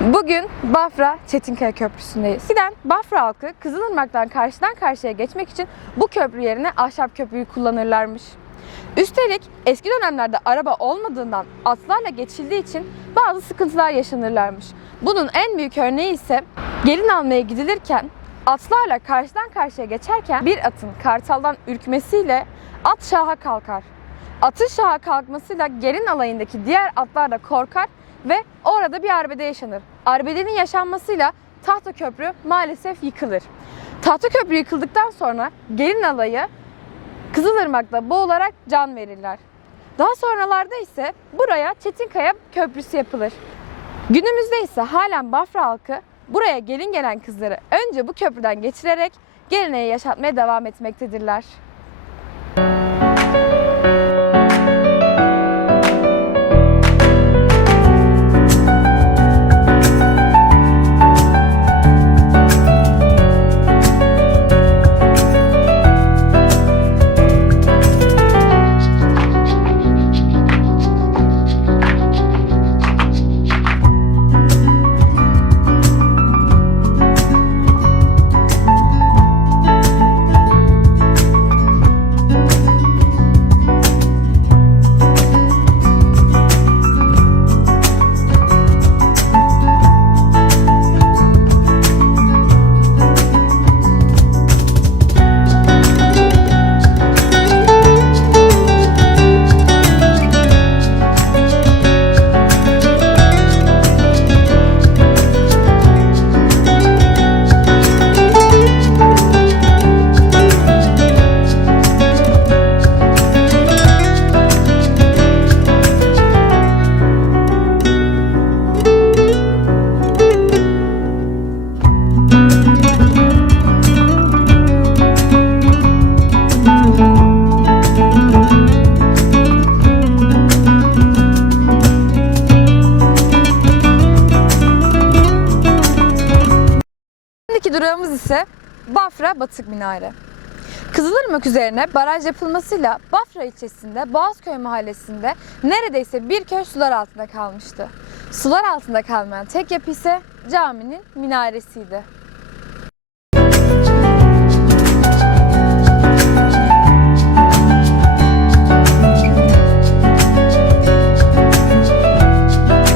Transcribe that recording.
Bugün Bafra Çetinkaya Köprüsü'ndeyiz. Giden Bafra halkı Kızılırmak'tan karşıdan karşıya geçmek için bu köprü yerine ahşap köprüyü kullanırlarmış. Üstelik eski dönemlerde araba olmadığından atlarla geçildiği için bazı sıkıntılar yaşanırlarmış. Bunun en büyük örneği ise gelin almaya gidilirken atlarla karşıdan karşıya geçerken bir atın kartaldan ürkmesiyle at şaha kalkar. Atın şaha kalkmasıyla gelin alayındaki diğer atlar da korkar ve orada bir arbede yaşanır. Arbedenin yaşanmasıyla tahta köprü maalesef yıkılır. Tahta köprü yıkıldıktan sonra gelin alayı Kızılırmak'ta boğularak can verirler. Daha sonralarda ise buraya Çetinkaya Köprüsü yapılır. Günümüzde ise halen Bafra halkı buraya gelin gelen kızları önce bu köprüden geçirerek geleneği yaşatmaya devam etmektedirler. Şimdiki durağımız ise Bafra Batık Minare. Kızılırmak üzerine baraj yapılmasıyla Bafra ilçesinde Boğazköy mahallesinde neredeyse bir köy sular altında kalmıştı. Sular altında kalmayan tek yapı ise caminin minaresiydi.